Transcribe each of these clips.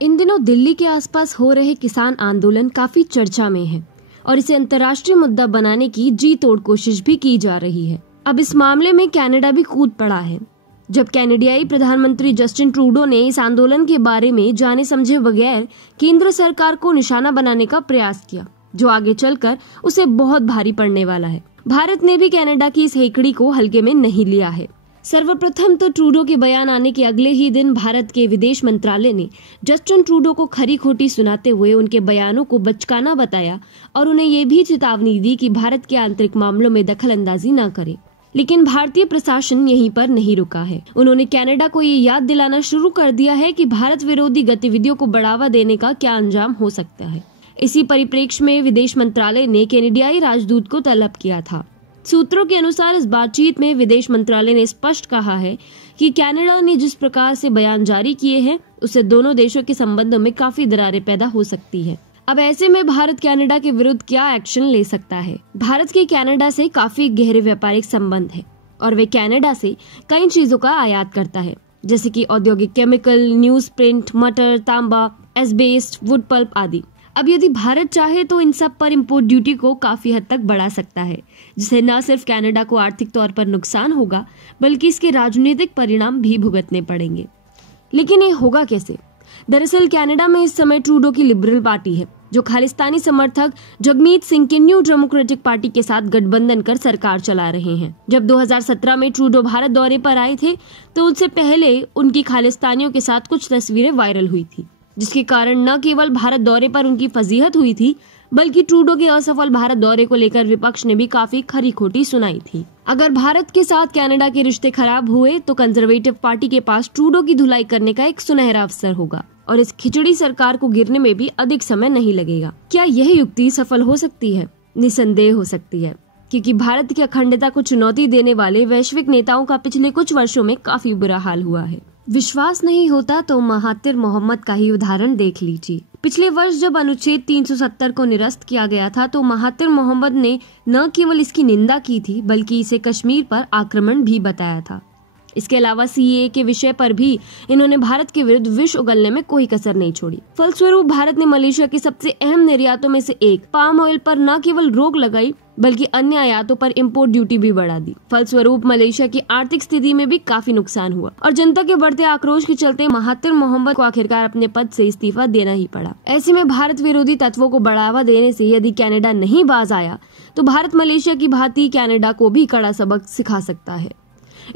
इन दिनों दिल्ली के आसपास हो रहे किसान आंदोलन काफी चर्चा में है और इसे अंतर्राष्ट्रीय मुद्दा बनाने की जी तोड़ कोशिश भी की जा रही है। अब इस मामले में कनाडा भी कूद पड़ा है, जब कनाडियाई प्रधानमंत्री जस्टिन ट्रूडो ने इस आंदोलन के बारे में जाने समझे बगैर केंद्र सरकार को निशाना बनाने का प्रयास किया, जो आगे चलकर उसे बहुत भारी पड़ने वाला है। भारत ने भी कनाडा की इस हेकड़ी को हल्के में नहीं लिया है। सर्वप्रथम तो ट्रूडो के बयान आने के अगले ही दिन भारत के विदेश मंत्रालय ने जस्टिन ट्रूडो को खरी खोटी सुनाते हुए उनके बयानों को बचकाना बताया और उन्हें ये भी चेतावनी दी कि भारत के आंतरिक मामलों में दखल अंदाजी न करे। लेकिन भारतीय प्रशासन यहीं पर नहीं रुका है। उन्होंने कनाडा को ये याद दिलाना शुरू कर दिया है कि भारत विरोधी गतिविधियों को बढ़ावा देने का क्या अंजाम हो सकता है। इसी परिप्रेक्ष्य में विदेश मंत्रालय ने कनाडियाई राजदूत को तलब किया था। सूत्रों के अनुसार इस बातचीत में विदेश मंत्रालय ने स्पष्ट कहा है कि कनाडा ने जिस प्रकार से बयान जारी किए हैं उससे दोनों देशों के संबंधों में काफी दरारें पैदा हो सकती है। अब ऐसे में भारत कनाडा के विरुद्ध क्या एक्शन ले सकता है? भारत के कनाडा से काफी गहरे व्यापारिक संबंध है और वे कनाडा से कई चीजों का आयात करता है, जैसे कि औद्योगिक केमिकल, न्यूज प्रिंट, मटर, तांबा, एस्बेस्ट, वुड पल्प आदि। अब यदि भारत चाहे तो इन सब पर इम्पोर्ट ड्यूटी को काफी हद तक बढ़ा सकता है, जिससे न सिर्फ कनाडा को आर्थिक तौर पर नुकसान होगा बल्कि इसके राजनीतिक परिणाम भी भुगतने पड़ेंगे। लेकिन ये होगा कैसे? दरअसल कनाडा में इस समय ट्रूडो की लिबरल पार्टी है, जो खालिस्तानी समर्थक जगमीत सिंह की न्यू डेमोक्रेटिक पार्टी के साथ गठबंधन कर सरकार चला रहे हैं। जब 2017 में ट्रूडो भारत दौरे पर आए थे तो उससे पहले उनकी खालिस्तानियों के साथ कुछ तस्वीरें वायरल हुई थी, जिसके कारण न केवल भारत दौरे पर उनकी फजीहत हुई थी बल्कि ट्रूडो के असफल भारत दौरे को लेकर विपक्ष ने भी काफी खरी खोटी सुनाई थी। अगर भारत के साथ कनाडा के रिश्ते खराब हुए तो कंजर्वेटिव पार्टी के पास ट्रूडो की धुलाई करने का एक सुनहरा अवसर होगा और इस खिचड़ी सरकार को गिरने में भी अधिक समय नहीं लगेगा। क्या यह युक्ति सफल हो सकती है? निसंदेह हो सकती है, क्योंकि भारत की अखंडता को चुनौती देने वाले वैश्विक नेताओं का पिछले कुछ वर्षों में काफी बुरा हाल हुआ है। विश्वास नहीं होता तो महातिर मोहम्मद का ही उदाहरण देख लीजिए। पिछले वर्ष जब अनुच्छेद 370 को निरस्त किया गया था तो महातिर मोहम्मद ने न केवल इसकी निंदा की थी बल्कि इसे कश्मीर पर आक्रमण भी बताया था। इसके अलावा सीएए के विषय पर भी इन्होंने भारत के विरुद्ध विष उगलने में कोई कसर नहीं छोड़ी। फलस्वरूप भारत ने मलेशिया के सबसे अहम निर्यातों में से एक पाम ऑयल पर न केवल रोक लगाई बल्कि अन्य आयातों पर इम्पोर्ट ड्यूटी भी बढ़ा दी। फलस्वरूप मलेशिया की आर्थिक स्थिति में भी काफी नुकसान हुआ और जनता के बढ़ते आक्रोश के चलते महातिर मोहम्मद को आखिरकार अपने पद से इस्तीफा देना ही पड़ा। ऐसे में भारत विरोधी तत्वों को बढ़ावा देने से यदि कनाडा नहीं बाज आया तो भारत मलेशिया की भांति कनाडा को भी कड़ा सबक सिखा सकता है।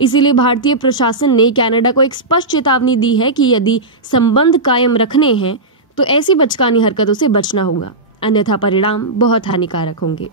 इसीलिए भारतीय प्रशासन ने कनाडा को एक स्पष्ट चेतावनी दी है कि यदि संबंध कायम रखने हैं तो ऐसी बचकानी हरकतों से बचना होगा, अन्यथा परिणाम बहुत हानिकारक होंगे।